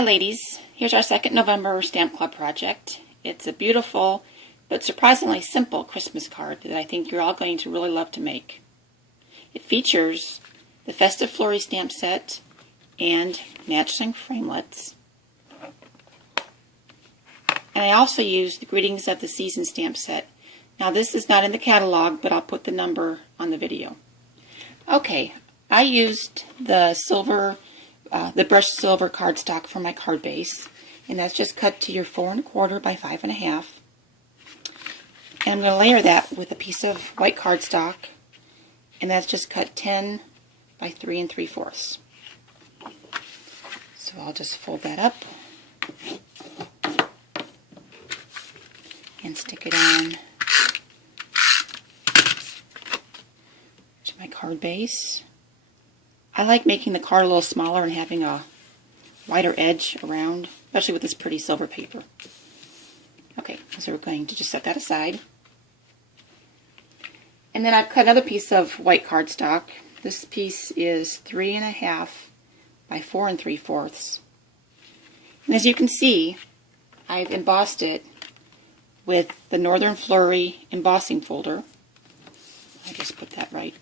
Hi ladies, here's our second November Stamp Club project. It's a beautiful but surprisingly simple Christmas card that I think you're all going to really love to make. It features the Festive Flurry stamp set and matching framelets. And I also used the Greetings of the Season stamp set. Now this is not in the catalog, but I'll put the number on the video. Okay, I used the brushed silver cardstock for my card base, and that's just cut to your 4 1/4 by 5 1/2. And I'm going to layer that with a piece of white cardstock, and that's just cut 10 by 3 3/4. So I'll just fold that up and stick it on to my card base. I like making the card a little smaller and having a wider edge around, especially with this pretty silver paper. Okay, so we're going to just set that aside. And then I've cut another piece of white cardstock. This piece is 3 1/2 by 4 3/4. And as you can see, I've embossed it with the Northern Flurry embossing folder. I just put that right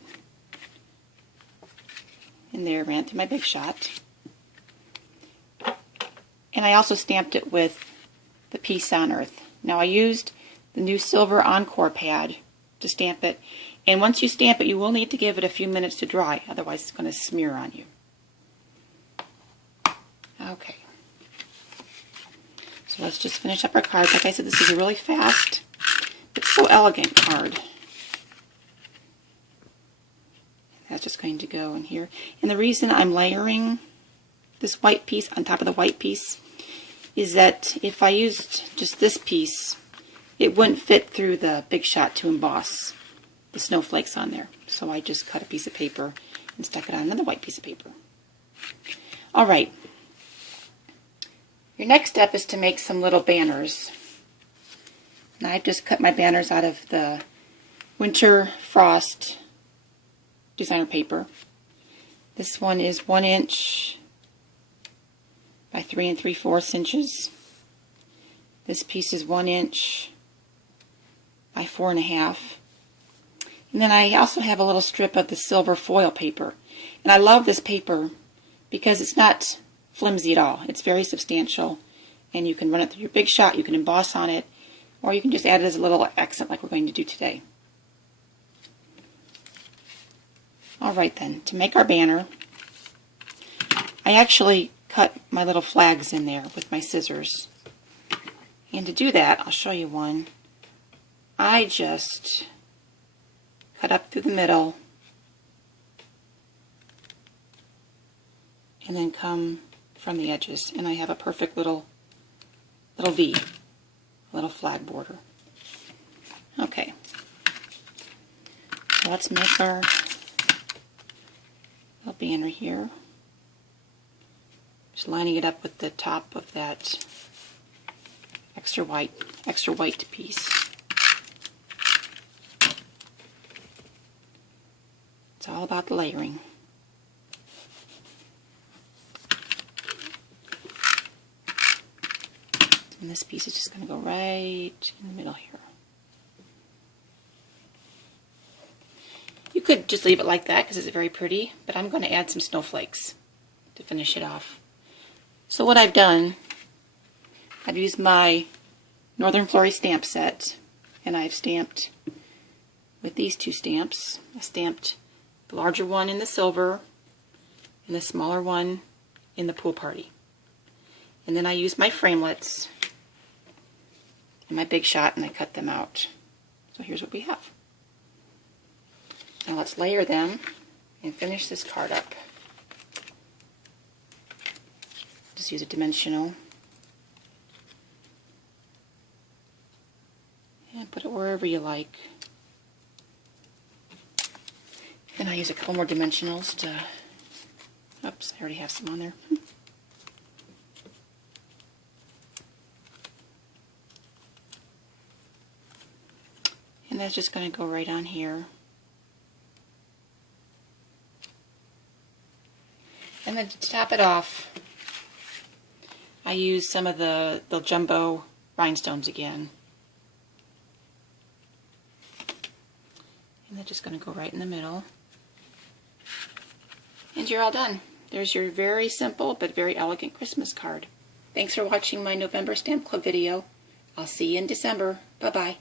in there, ran through my Big Shot. And I also stamped it with the Peace on Earth. Now I used the new silver Encore pad to stamp it, and once you stamp it you will need to give it a few minutes to dry, otherwise it's going to smear on you. Okay, so let's just finish up our card. Like I said, this is a really fast but so elegant card. That's just going to go in here. And the reason I'm layering this white piece on top of the white piece is that if I used just this piece, it wouldn't fit through the Big Shot to emboss the snowflakes on there. So I just cut a piece of paper and stuck it on another white piece of paper. Alright, your next step is to make some little banners. Now I've just cut my banners out of the Winter Frost designer paper. This one is 1 inch by 3 3/4 inches. This piece is 1 inch by 4 1/2. And then I also have a little strip of the silver foil paper. And I love this paper because it's not flimsy at all. It's very substantial, and you can run it through your Big Shot, you can emboss on it, or you can just add it as a little accent like we're going to do today. Alright then, to make our banner, I actually cut my little flags in there with my scissors. And to do that, I'll show you one. I just cut up through the middle and then come from the edges, and I have a perfect little V, a little flag border. Okay, so let's make our banner here. Just lining it up with the top of that extra white piece. It's all about the layering. And this piece is just going to go right in the middle here. You could just leave it like that because it's very pretty, but I'm going to add some snowflakes to finish it off. So what I've done, I've used my Northern Flurry stamp set, and I've stamped with these two stamps. I stamped the larger one in the silver and the smaller one in the Pool Party. And then I used my framelets and my Big Shot, and I cut them out. So here's what we have. Now let's layer them and finish this card up. Just use a dimensional and put it wherever you like. Then I use a couple more dimensionals to, oops, I already have some on there. And that's just going to go right on here. And then to top it off, I used some of the jumbo rhinestones again. And they're just going to go right in the middle. And you're all done. There's your very simple but very elegant Christmas card. Thanks for watching my November Stamp Club video. I'll see you in December. Bye-bye.